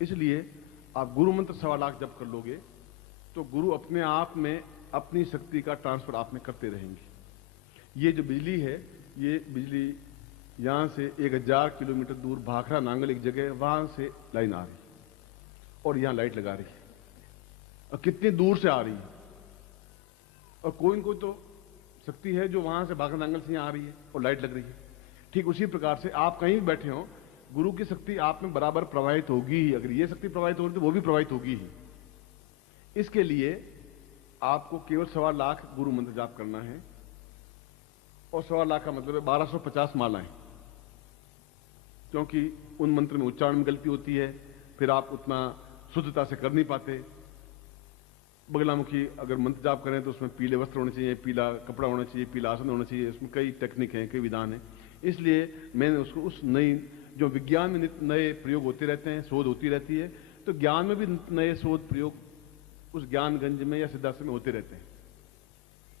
इसलिए आप गुरु मंत्र 1.25 लाख जप कर लोगे तो गुरु अपने आप में अपनी शक्ति का ट्रांसफर आप में करते रहेंगे। ये जो बिजली है, ये बिजली यहां से 1000 किलोमीटर दूर भाखड़ा नांगल एक जगह, वहां से लाइन आ रही और यहां लाइट लगा रही है, और कितनी दूर से आ रही है। और कोई न कोई तो शक्ति है जो वहां से भाखड़ा नांगल से यहां आ रही है और लाइट लग रही है। ठीक उसी प्रकार से आप कहीं भी बैठे हो, गुरु की शक्ति आप में बराबर प्रवाहित होगी ही। अगर ये शक्ति प्रवाहित हो रही तो वो भी प्रवाहित होगी ही। इसके लिए आपको केवल 1.25 लाख गुरु मंत्र जाप करना है, और 1.25 लाख का मतलब है 1250 मालाएं, क्योंकि उन मंत्र में उच्चारण में गलती होती है, फिर आप उतना शुद्धता से कर नहीं पाते। बगलामुखी अगर मंत्र जाप करें तो उसमें पीले वस्त्र होने चाहिए, पीला कपड़ा होना चाहिए, पीला आसन होना चाहिए, उसमें कई टेक्निक हैं, कई विधान हैं। इसलिए मैंने उसको उस नई, जो विज्ञान में नए प्रयोग होते रहते हैं, शोध होती रहती है, तो ज्ञान में भी नए शोध प्रयोग उस ज्ञानगंज में या सिद्धार्थ में होते रहते हैं।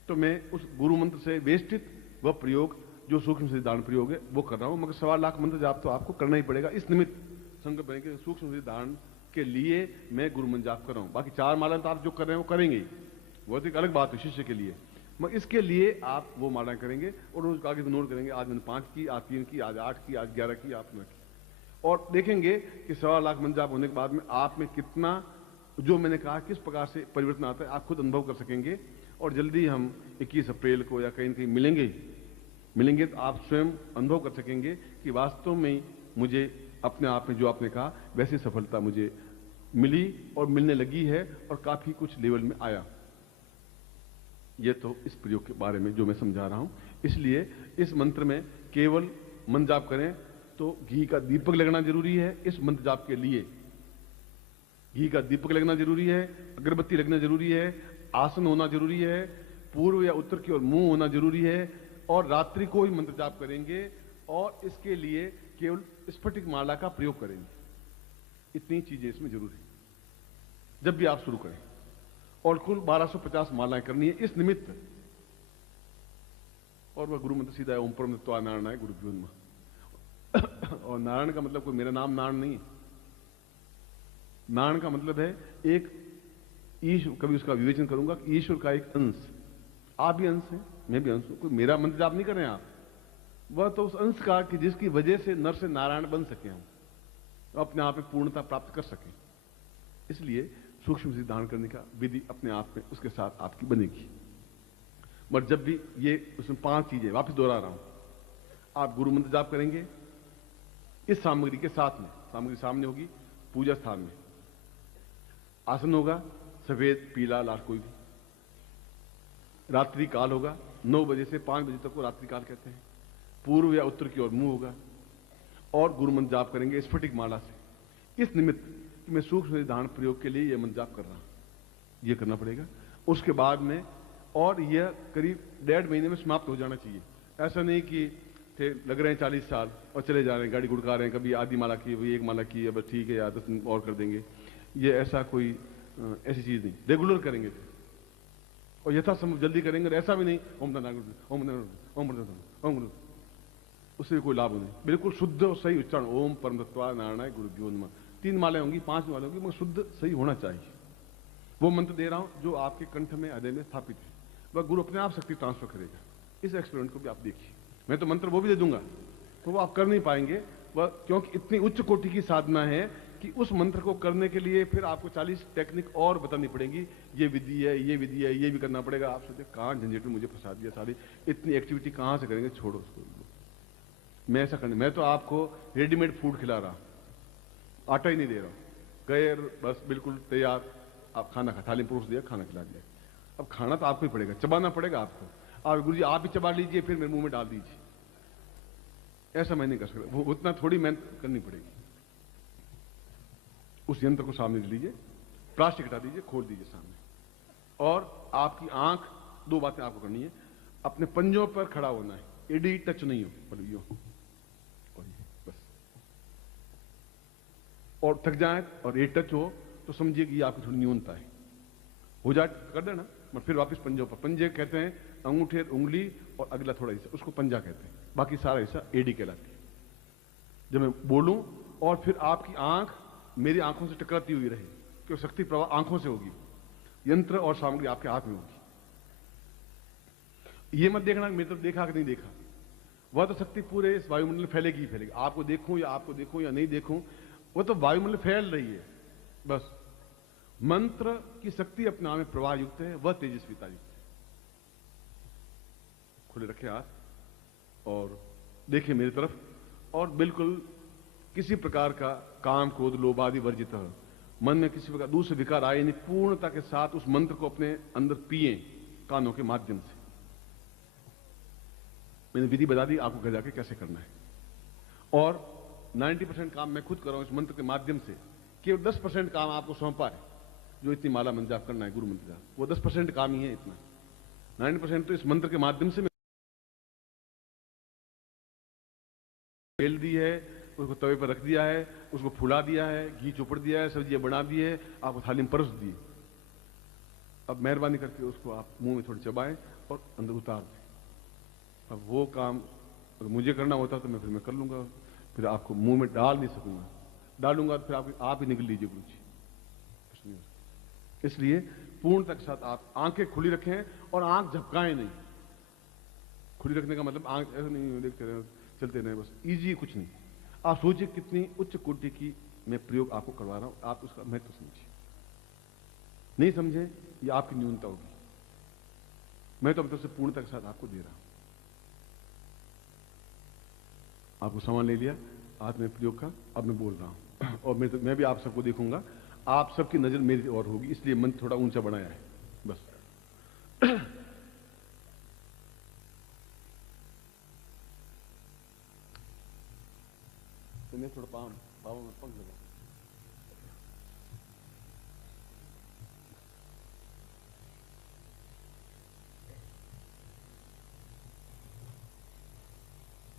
तो मैं उस गुरु मंत्र से वेष्टित वह प्रयोग जो सूक्ष्म सिद्धांत प्रयोग है वो कर रहा हूं। मगर 1.25 लाख मंत्र जाप तो आपको करना ही पड़ेगा। इस निमित्त संकल्प बने कि सूक्ष्म सिद्धांत के लिए मैं गुरु मंत्र जाप कर रहा हूं। बाकी 4 मालाएं तो आप जो कर रहे हैं वो करेंगे ही, वो तो एक अलग बात है शिष्य के लिए। मगर इसके लिए आप वो मालाएं करेंगे और उसको आगे नोट करेंगे, आज मैंने 5 की, आज 3 की, आज 8 की, आज 11 की, आप 9 की, और देखेंगे कि 1.25 लाख मंत्र जाप होने के बाद में आप में कितना, जो मैंने कहा किस प्रकार से परिवर्तन आता है, आप खुद अनुभव कर सकेंगे। और जल्दी हम 21 अप्रैल को या कहीं न कहीं मिलेंगे तो आप स्वयं अनुभव कर सकेंगे कि वास्तव में मुझे अपने आप में जो आपने कहा वैसी सफलता मुझे मिली और मिलने लगी है, और काफी कुछ लेवल में आया। यह तो इस प्रयोग के बारे में जो मैं समझा रहा हूं। इसलिए इस मंत्र में केवल मंत्र जाप करें तो घी का दीपक लगना जरूरी है। इस मंत्र जाप के लिए घी का दीपक लगना जरूरी है, अगरबत्ती लगना जरूरी है, आसन होना जरूरी है, पूर्व या उत्तर की ओर मुंह होना जरूरी है, और रात्रि को ही मंत्र जाप करेंगे, और इसके लिए केवल स्फटिक माला का प्रयोग करेंगे। इतनी चीजें इसमें जरूरी है जब भी आप शुरू करें। और कुल 1250 मालाएं करनी है इस निमित्त। और वह गुरु मंत्र सीधा है, ओम परमत्वा नारायणाय गुरुभ्यो नमः। और नारायण का मतलब कोई मेरा नाम नारायण नहीं है। नारायण का मतलब है एक ईश्वर, कभी उसका विवेचन करूंगा कि ईश्वर का एक अंश। आप भी अंश हैं, मैं भी अंश हूं। कोई मेरा मंत्र जाप नहीं कर रहे हैं आप, वह तो उस अंश का कि जिसकी वजह से नर से नारायण बन सके, हम अपने आप में पूर्णता प्राप्त कर सके। इसलिए सूक्ष्म सिद्धांत करने का विधि अपने आप में उसके साथ आपकी बनेगी। मगर जब भी ये उसमें 5 चीजें वापस दोहरा रहा हूं, आप गुरु मंत्र जाप करेंगे इस सामग्री के साथ में। सामग्री सामने होगी, पूजा स्थान में आसन होगा, सफेद पीला लाल कोई भी। रात्रि काल होगा, 9 बजे से 5 बजे तक को रात्रि काल कहते हैं। पूर्व या उत्तर की ओर मुंह होगा, और गुरु मंत्र जाप करेंगे स्फटिक माला से। इस निमित्त कि मैं सूक्ष्म सिद्धांत प्रयोग के लिए यह मंत्र जाप कर रहा हूं, यह करना पड़ेगा। उसके बाद में, और यह करीब 1.5 महीने में समाप्त हो जाना चाहिए। ऐसा नहीं कि थे लग रहे हैं 40 साल और चले जा रहे हैं, गाड़ी गुड़का रहे हैं, कभी आधी माला की, कभी 1 माला की, अब ठीक है या 10 दिन और कर देंगे। ये ऐसा कोई ऐसी चीज नहीं, रेगुलर करेंगे और यथासंभव जल्दी करेंगे। ऐसा भी नहीं ओम, उससे कोई लाभ नहीं। बिल्कुल शुद्ध और सही उच्चारण, ओम परमत्वा नारायणाय गुरुभ्यो नमः। 3 मालाएं होंगी, 5 मालाएं होंगी, मगर शुद्ध सही होना चाहिए। वो मंत्र दे रहा हूं जो आपके कंठ में, हृदय में स्थापित है, वह गुरु अपने आप शक्ति ट्रांसफर करेगा। इस एक्सपेरिमेंट को भी आप देखिए। मैं तो मंत्र वो भी दे दूंगा तो वो आप कर नहीं पाएंगे, वह क्योंकि इतनी उच्च कोटि की साधना है कि उस मंत्र को करने के लिए फिर आपको 40 टेक्निक और बतानी पड़ेगी। ये विधि है, ये विधि है, ये भी करना पड़ेगा। आप सोचते कहां झंझट में मुझे फंसा दिया, सारी इतनी एक्टिविटी कहां से करेंगे, छोड़ो उसको। मैं ऐसा करने, मैं तो आपको रेडीमेड फूड खिला रहा, आटा ही नहीं दे रहा हूं। गए बस बिल्कुल तैयार, आप खाना खा, थाली परोस दिया, खाना खिला दिया। अब खाना तो आपको ही पड़ेगा, चबाना पड़ेगा आपको। और गुरुजी आप ही चबा लीजिए, फिर मेरे मुंह में डाल दीजिए, ऐसा मैं नहीं कर सकता। वो उतना थोड़ी मेहनत करनी पड़ेगी। उस यंत्र को सामने लीजिए, प्लास्टिक हटा दीजिए, खोल दीजिए सामने, और आपकी आंख, 2 बातें आपको करनी है। अपने पंजों पर खड़ा होना है, एडी टच नहीं हो, पर यो और ये बस। और थक जाए और एडी टच हो तो समझिए कि आपकी थोड़ी न्यूनता है, हो जाए कर देना। मगर फिर वापस पंजों पर, पंजे कहते हैं अंगूठे, उंगली और अगला थोड़ा हिस्सा, उसको पंजा कहते हैं। बाकी सारा हिस्सा एडी कहलाती है। जब मैं बोलूं और फिर आपकी आंख मेरी आंखों से टकराती हुई रहे, कि शक्ति प्रवाह आंखों से होगी, यंत्र और सामग्री आपके हाथ में होगी। ये मत देखना मेरी तरफ देखा कि नहीं देखा, वह तो शक्ति पूरे इस वायुमंडल में फैलेगी ही फैलेगी। आपको देखूं या नहीं देखूं, वह तो वायुमंडल फैल रही है। बस मंत्र की शक्ति अपने आप में प्रवाह युक्त है, वह तेजस्विता युक्त है। खुले रखे हाथ और देखिए मेरी तरफ, और बिल्कुल किसी प्रकार का काम क्रोध लोभ आदि वर्जित है। मन में किसी प्रकार दूसरे विकार आए नहीं, पूर्णता के साथ उस मंत्र को अपने अंदर पिए कानों के माध्यम से। मैंने विधि बता दी आपको घर जाके कैसे करना है, और 90% काम मैं खुद कर रहा हूं इस मंत्र के माध्यम से। केवल 10% काम आपको सौंपा है, जो इतनी माला मंत्र जाप करना है, गुरु मंत्र जाप, वो 10% काम ही है। इतना 90% तो इस मंत्र के माध्यम से बेल दी है, उसको तवे पर रख दिया है, उसको फुला दिया है, घी चोपड़ दिया है, सब्जियां बना दी है, आपको थाली में परस दी। अब मेहरबानी करके उसको आप मुंह में थोड़ी चबाएं और अंदर उतार दें। अब वो काम अगर मुझे करना होता तो मैं कर लूंगा, फिर आपको मुंह में डाल नहीं सकूंगा, डालूंगा तो फिर आप ही निकल लीजिए गुरु जी। इसलिए पूर्णता के साथ आप आंखें खुली रखें और आंख झपकाएं नहीं। खुली रखने का मतलब आंख ऐसा नहीं देखते रहे चलते रहे, बस इजी कुछ नहीं। आप सोचिए कितनी उच्च कोटि की मैं प्रयोग आपको करवा रहा हूं, आप उसका महत्व समझिए। नहीं समझे ये आपकी न्यूनता होगी, मैं तो मतलब से पूर्णता के साथ आपको दे रहा हूं। आपको सामान ले लिया हाथ में प्रयोग का, अब मैं बोल रहा हूं और मैं भी आप सबको देखूंगा, आप सबकी नजर मेरी ओर होगी, इसलिए मन थोड़ा ऊंचा बनाया है बस। तो मैं थोड़ा पाँव में पंख लगा।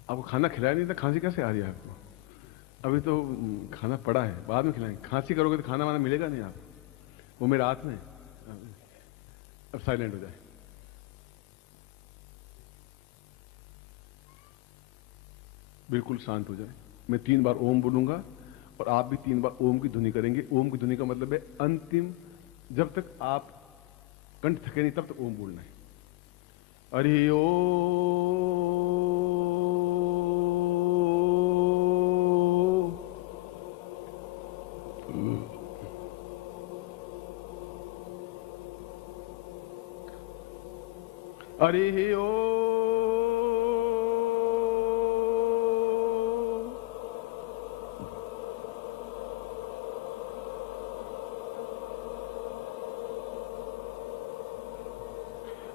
आपको खाना खिलाया नहीं था, खांसी कैसे आ रही है आपको? अभी तो खाना पड़ा है, बाद में खिलाएंगे। खांसी करोगे तो खाना वाना मिलेगा नहीं आपको, वो मेरे हाथ में। अब साइलेंट हो जाए। बिल्कुल शांत हो जाए। मैं 3 बार ओम बोलूंगा और आप भी 3 बार ओम की ध्वनि करेंगे। ओम की ध्वनि का मतलब है अंतिम, जब तक आप कंठ थके नहीं तब तक ओम बोलना है। हरि ओम। हरि ओम।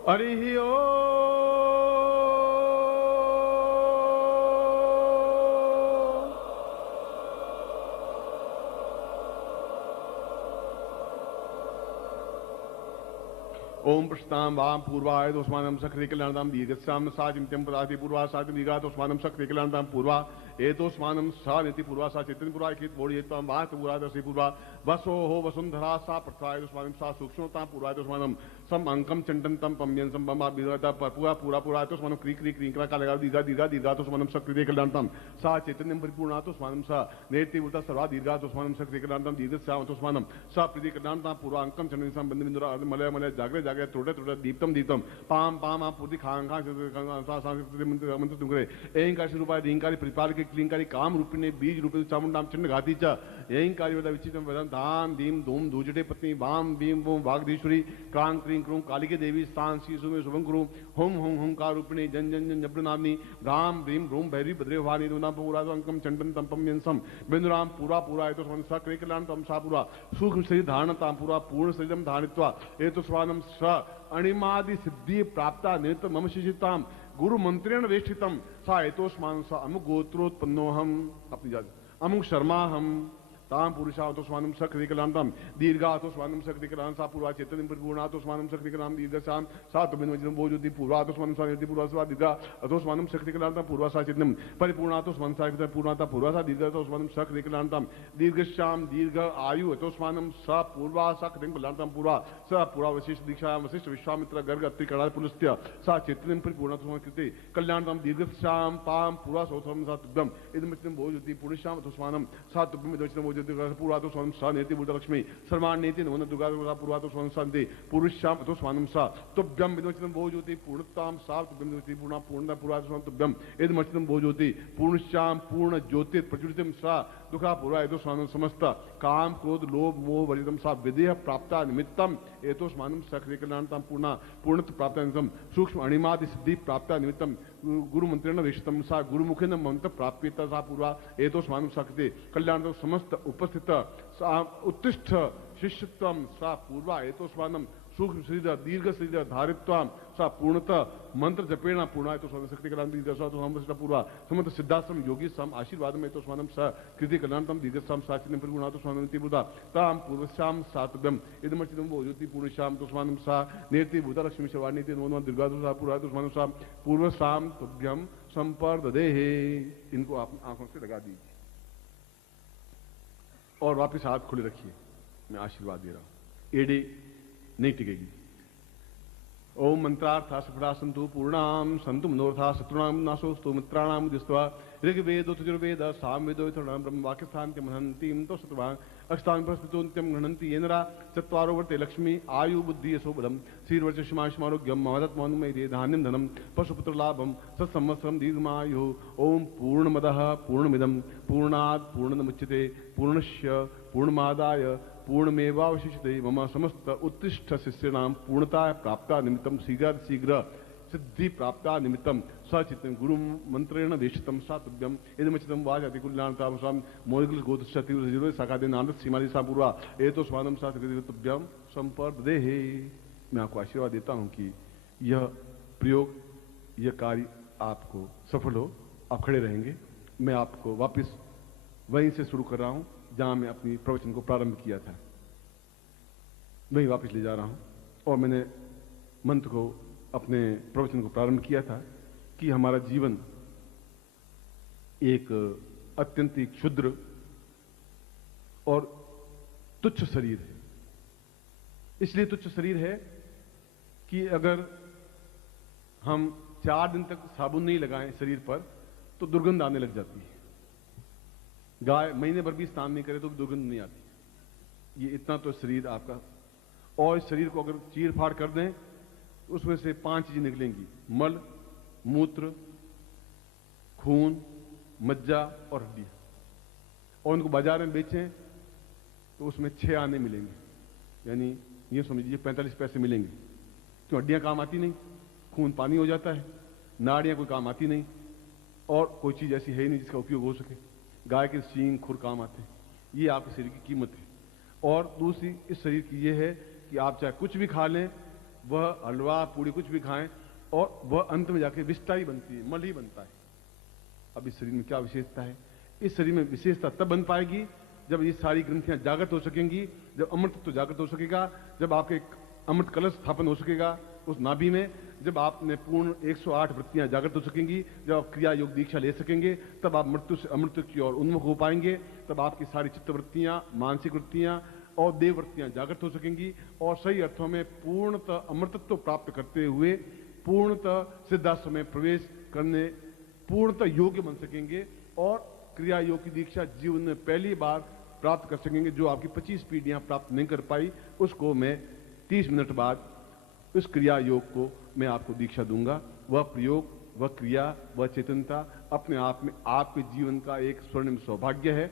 हरि ओम। ओम प्रस्ताम वाम पूर्वाय दोस्मानम सक्रिय कल्याणदाम दीर्घस्याम साचिंत्यम पदाति पूर्वा साति दीर्घा दोस्मानम सक्रिय कल्याणदाम पूर्वा एतोस्मानम सा नीति पूर्वा सा चैतन्य पूर्वा कित बोड़ी तम वात पूर्वा दसी पूर्वा वसो हो वसुंधरा सा प्रथाय दोस्मानम सा सूक्ष्मता पूर्वा दोस्मानम सम अंकम चंडन तम पम्यन सम बम विदता पूरा पूरा पूरा दोस्मानम क्री क्री क्रींकरा का लगा दीर्घा दीर्घा दीर्घा दोस्मानम सक्रिय कल्याणदाम सा चैतन्यम परिपूर्णा दोस्मानम सा नेति उल्टा सर्वा दीर्घा दोस्मानम सक्रिय कल्याणदाम दीर्घस्याम दोस्मानम सा प्रीति कल्याणदाम पूर्वा अंकम चंडन सम बंद बिंदुरा मलय मलय जागरे जागरे थोड़े थोड़े दीप्तम दीप्तम पाम पाम आप पूर्ति खांग खांग मंत्र तुमरे एंकार रूपाय रींकारी परिपालक क्लींकारी काम रूपिणे बीज रूपे चामुंडाम चंड घाती च एंकारी वदा विचितम वदन धाम धीम धूम धूजटे पत्नी वाम भीम वोम वागधीश्वरी क्रांग क्रीं क्रूं कालिके देवी स्थान शीशु में शुभं कुरु होम होम होमकार रूपिणे जन जन जन जब्रनामनी राम भीम रूम भैरी भद्रे भवानी दुना पूरा अंकम चंडन तंपम यंसम बिंदुराम पूरा पूरा एतो स्वान सक्रिय कल्याण तम सा पूरा सूक्ष्म शरीर धारणता पूरा पूर्ण शरीरम धारित्वा एतो स्वानम स अणिमादि सिद्धि प्राप्ता नित्य मम शिशिताम गुरु मंत्रेण वेष्टितम सा एतोस्मान सा अमुक गोत्रोत्पन्नोहम अपनी जाति अमुक शर्मा हम ताम पुरुषा तो स्वानम सक्रिय कलांतम दीर्घा तो स्वानम सक्रिय कलां सा पूर्वा चैतन्य परिपूर्णा तो स्वानम सक्रिय कलां दीर्घसाम सा तो बिन वजनम बोजुति पूर्वा तो स्वानम सानिति पूर्वा सा दीर्घा तो स्वानम सक्रिय कलांतम पूर्वा सा चैतन्यम परिपूर्णा तो स्वानम सा पूर्णता पूर्वा सा दीर्घा तो स्वानम सक्रिय कलांतम दीर्घश्याम दीर्घ आयु तो स्वानम सा पूर्वा सा कृतिं कलांतम पूर्वा सा पूर्वा वशिष्ठ दीक्षा वशिष्ठ विश्वामित्र गर्ग अत्रि कड़ा पुलस्त्य सा चैतन्यम परिपूर्णा तो स्वानम कृते कल्याणतम दीर्घश्याम पाम पूर्वा सोथम सा तुभ्यम इदम बोजुति पुरुषाम तो स्वानम सा तुभ्यम इदम पूर्वा तो स्वानम सा नेति भूत लक्ष्मी सर्वान नेति नवन दुर्गा पूर्वा तो स्वानम शांति पुरुषाम तो स्वानम सा तुभ्यम विदवचनम भो ज्योति पूर्णताम सा तुभ्यम ज्योति पूर्णा पूर्णता पूर्वा तो स्वानम तुभ्यम इदमचनम भो ज्योति पूर्णश्याम पूर्ण ज्योति प्रज्वलितम सा दुखा पूर्वा एतो स्वानम समस्त काम क्रोध लोभ मोह वर्जितम सा विदेह प्राप्ता निमित्तम एतो स्वानम सक्रिय कल्याणताम पूर्णा पूर्णत प्राप्ता निमित्तम सूक्ष्म अणिमादि सिद्धि प्राप्ता निमित्तम गुरु मंत्रेण वेशितम सा गुरुमुखेन मंत्र प्राप्यता सा पूर्वा एतो स्वानम सक्रिय कल्याण समस्त उपस्थित सा उत्तिष्ठ शिष्यत्वम सा पूर्वा एतो स्वानम सूक्ष्म शरीर दीर्घ शरीर धारित्वाम सा पूर्णतः मंत्र जपेण पूर्णा तो स्वानम शक्ति कल्याण दीर्घ तो पूर्वा समस्त सिद्धाश्रम योगी सम आशीर्वाद में तो स्वानम स कृति कल्याणतम दीर्घ साचिनम परिगुणा तो स्वानम पूर्वा ताम पूर्वश्याम सातभ्यम इदमचिदम वो ज्योति पूर्णश्याम तो स्वानम सा नेति भूता लक्ष्मी शवानीति नोन दुर्गा तो सा पूर्वा तो स्वानम सा पूर्वश्याम तुभ्यम संपर्ददेहे। इनको आप आंखों से लगा दीजिए और वापिस हाथ खुले रखिए। मैं आशीर्वाद दे रहा हूं, एड़ी नहीं टिकेगी। ओम मंत्रार्था सफला संतु पूर्णाम संतु मनोरथा शत्रुणाम नाशोस्तु मित्राणाम दिस्त्वा ऋग्वेद चतुर्वेद सामवेदो यथर्णाम ब्रह्म वाक्यस्थान्त्य मनन्तीम तो सत्वां अष्टांग प्रस्तुतोन्त्यम गणन्ति येनरा चत्वारो वर्ते लक्ष्मी आयु बुद्धि यशो बलम श्रीर्वर्चस्मारोग्यम मदत मौनमय धान्यम धनम पशुपुत्र लाभम सत्संवत्सरम दीर्घमायु। ओम पूर्णमदः पूर्णमिदम पूर्णात् पूर्णमुच्यते पूर्णस्य पूर्णमादाय पूर्णमेवावशिष्यते मम समस्त उत्तिष्ठ शिष्याणां पूर्णता प्राप्ता निमित्तं शीघ्र सिद्धि प्राप्ता निमित्तं सचितं गुरु मंत्रेण देशितं सातुभ्यम इदमचितं वाजाति कुल्याणताम स्वाम मोदगल गोत्रशति साकादे नानद सीमाली सा पूर्वा एतो स्वानम सा तुभ्यम संपर्देहे। मैं आपको आशीर्वाद देता हूं कि यह प्रयोग यह कार्य आपको सफल हो, आप खड़े रहेंगे। मैं आपको वापस वहीं से शुरू कर रहा हूं जहां मैं अपनी प्रवचन को प्रारंभ किया था, वहीं वापस ले जा रहा हूं। और मैंने मंत्र को अपने प्रवचन को प्रारंभ किया था कि हमारा जीवन एक अत्यंत क्षुद्र और तुच्छ शरीर है। इसलिए तुच्छ शरीर है कि अगर हम 4 दिन तक साबुन नहीं लगाएं शरीर पर तो दुर्गंध आने लग जाती है। गाय महीने भर भी स्नान नहीं करे तो दुर्गंध नहीं आती। ये इतना तो शरीर आपका, और इस शरीर को अगर चीर फाड़ कर दें तो उसमें से 5 चीजें निकलेंगी, मल, मूत्र, खून, मज्जा और हड्डियां। और उनको बाजार में बेचें तो उसमें 6 आने मिलेंगे, यानी ये समझिए 45 पैसे मिलेंगे। तो हड्डियां काम आती नहीं, खून पानी हो जाता है, नाड़ियां कोई काम आती नहीं, और कोई चीज ऐसी है ही नहीं जिसका उपयोग हो सके। गाय के सींग खुर काम आते हैं। ये आपके शरीर की कीमत है। और दूसरी इस शरीर की ये है कि आप चाहे कुछ भी खा लें, वह हलवा पूड़ी कुछ भी खाएं, और वह अंत में जाके विष्ठा ही बनती है, मल ही बनता है। अब इस शरीर में क्या विशेषता है? इस शरीर में विशेषता तब बन पाएगी जब ये सारी ग्रंथियां जागृत हो सकेंगी, जब अमृत तो जागृत हो सकेगा, जब आपके अमृत कलश स्थापन हो सकेगा उस नाभि में, जब आपने पूर्ण 108 वृत्तियां जागृत हो सकेंगी, जब आप क्रिया योग दीक्षा ले सकेंगे, तब आप मृत्यु से अमृत की ओर उन्मुख हो पाएंगे। तब आपकी सारी चित्त वृत्तियां, मानसिक वृत्तियां और देव वृत्तियां जागृत हो सकेंगी, और सही अर्थों में पूर्णतः अमृतत्व प्राप्त करते हुए पूर्णतः सिद्धाश्रम में प्रवेश करने पूर्णतः योग्य बन सकेंगे, और क्रिया योग की दीक्षा जीवन में पहली बार प्राप्त कर सकेंगे। जो आपकी 25 पीढ़ियां प्राप्त नहीं कर पाई, उसको मैं 30 मिनट बाद इस क्रिया योग को मैं आपको दीक्षा दूंगा। वह प्रयोग, वह क्रिया, वह चेतनता अपने आप में आपके जीवन का एक स्वर्णिम सौभाग्य है।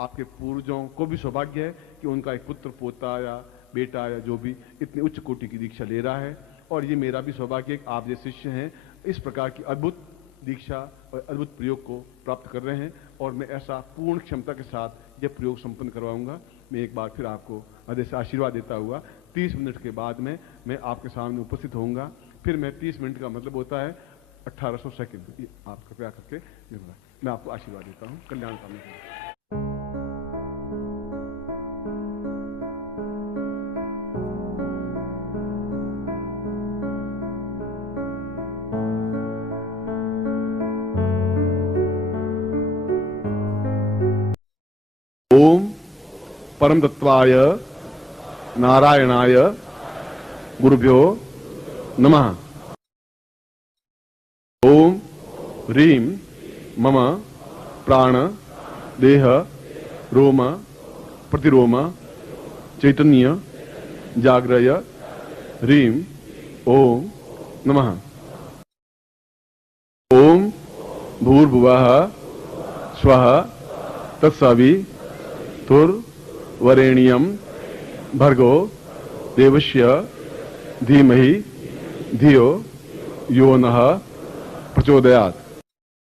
आपके पूर्वजों को भी सौभाग्य है कि उनका एक पुत्र, पोता या बेटा या जो भी इतनी उच्च कोटि की दीक्षा ले रहा है, और ये मेरा भी सौभाग्य है कि आप जैसे शिष्य हैं इस प्रकार की अद्भुत दीक्षा और अद्भुत प्रयोग को प्राप्त कर रहे हैं। और मैं ऐसा पूर्ण क्षमता के साथ यह प्रयोग संपन्न करवाऊंगा। मैं एक बार फिर आपको हृदय से आशीर्वाद देता हुआ 30 मिनट के बाद में मैं आपके सामने उपस्थित होऊंगा। फिर मैं 30 मिनट का मतलब होता है 1800 सेकेंड। आप कृपया करके मैं आपको आशीर्वाद देता हूँ। कल्याण कामना करता हूं। ओम परम तत्वाय नारायणाय गुरुभ्यो नमः। ओम ह्रीं मम प्राण देह रोम प्रतिरोम चैतन्य जाग्रय ह्रीं ओम नमः। ओम भूर्भुवः स्वः तत्सवितुर्वरेण्यं भर्गो देवस्य धीमहि धियो यो नः प्रचोदयात्।